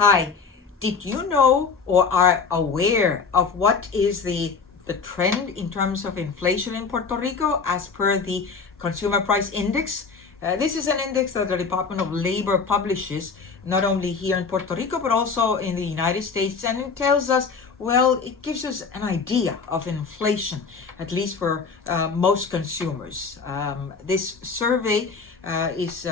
Hi, did you know or are aware of what is the trend in terms of inflation in Puerto Rico as per the Consumer Price Index? This is an index that the Department of Labor publishes not only here in Puerto Rico but also in the United States, and it tells us, well, it gives us an idea of inflation, at least for most consumers. This survey is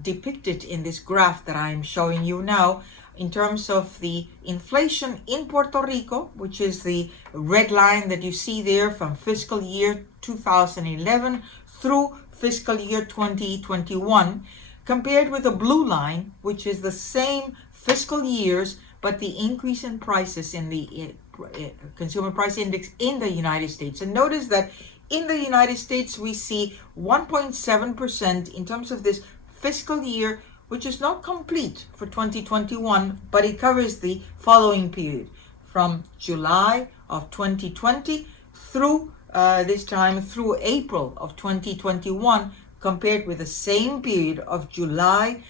depicted in this graph that I'm showing you now in terms of the inflation in Puerto Rico, which is the red line that you see there from fiscal year 2011 through fiscal year 2021, compared with the blue line, which is the same fiscal years, but the increase in prices in the consumer price index in the United States. And notice that in the United States, we see 1.7% in terms of this fiscal year, which is not complete for 2021, but it covers the following period from July of 2020 through this time through April of 2021, compared with the same period of July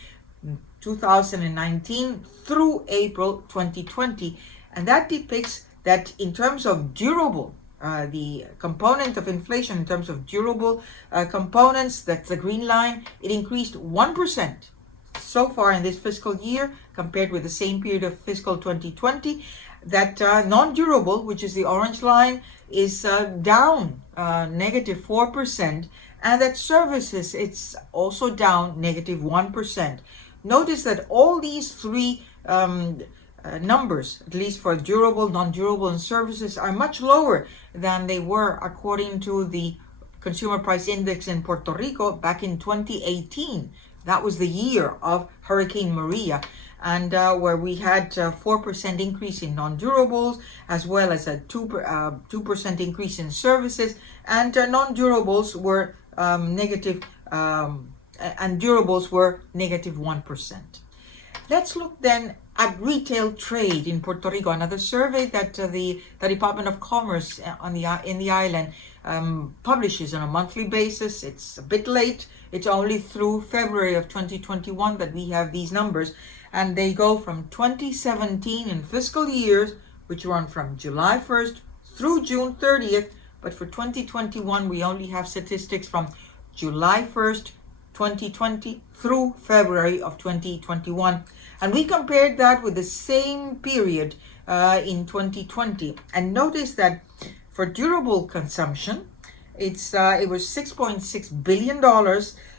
2019 through April 2020. And that depicts that in terms of durable, the component of inflation in terms of durable components, that's the green line, it increased 1% so far in this fiscal year compared with the same period of fiscal 2020. That non-durable, which is the orange line, is down negative 4%, and that services, it's also down negative 1%. Notice that all these three numbers, at least for durable, non-durable, and services, are much lower than they were according to the Consumer Price Index in Puerto Rico back in 2018. That was the year of Hurricane Maria, and where we had 4% increase in non-durables, as well as a 2% increase in services, and non-durables were negative, and durables were negative 1%. Let's look then at retail trade in Puerto Rico, another survey that the Department of Commerce in the island publishes on a monthly basis. It's a bit late. It's only through February of 2021 that we have these numbers, and they go from 2017 in fiscal years, which run from July 1st through June 30th, but for 2021 we only have statistics from July 1st, 2020 through February of 2021. And we compared that with the same period in 2020. And notice that for durable consumption, it was $6.6 billion,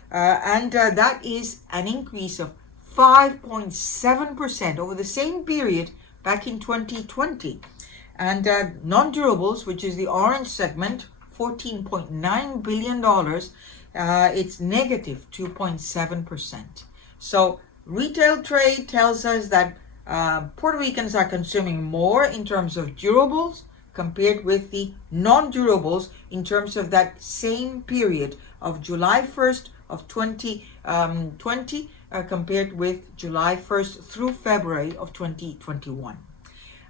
and that is an increase of 5.7% over the same period back in 2020. And non-durables, which is the orange segment, $14.9 billion, it's negative 2.7%. So retail trade tells us that Puerto Ricans are consuming more in terms of durables compared with the non-durables in terms of that same period of July 1st of 2020 compared with July 1st through February of 2021.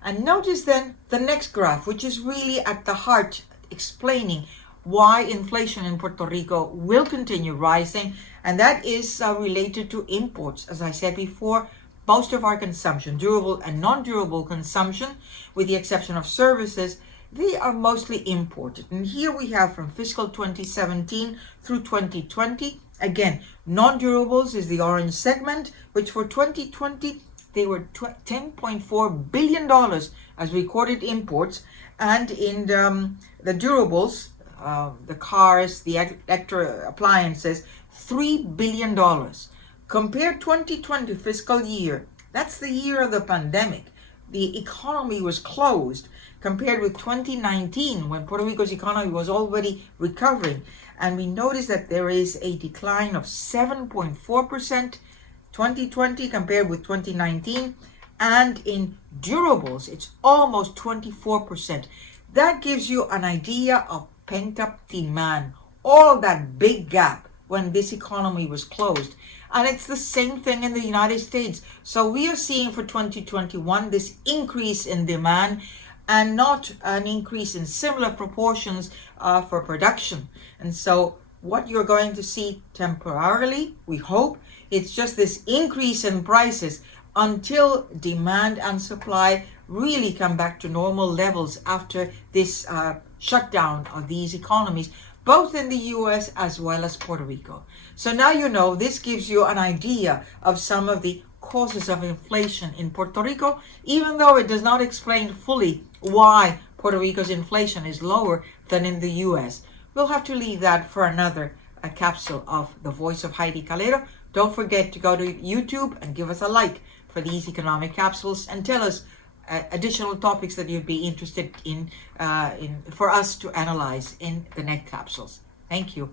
And notice then the next graph, which is really at the heart, explaining why inflation in Puerto Rico will continue rising, and that is related to imports. As I said before, most of our consumption, durable and non-durable consumption, with the exception of services, they are mostly imported. And here we have from fiscal 2017 through 2020, again, non-durables is the orange segment, which for 2020, they were $10.4 billion as recorded imports, and in the durables, the cars, the electric appliances, $3 billion. Compare 2020 fiscal year, that's the year of the pandemic. The economy was closed, compared with 2019 when Puerto Rico's economy was already recovering. And we notice that there is a decline of 7.4% 2020 compared with 2019. And in durables, it's almost 24%. That gives you an idea of pent-up demand, all that big gap when this economy was closed. And it's the same thing in the United States. So we are seeing for 2021 this increase in demand and not an increase in similar proportions for production. And so what you're going to see temporarily, we hope, it's just this increase in prices until demand and supply really come back to normal levels after this shutdown of these economies, both in the US as well as Puerto Rico. So now you know, this gives you an idea of some of the causes of inflation in Puerto Rico, even though it does not explain fully why Puerto Rico's inflation is lower than in the US. We'll have to leave that for another capsule of The Voice of Heidie Calero. Don't forget to go to YouTube and give us a like for these economic capsules, and tell us additional topics that you'd be interested in for us to analyze in the next capsules. Thank you.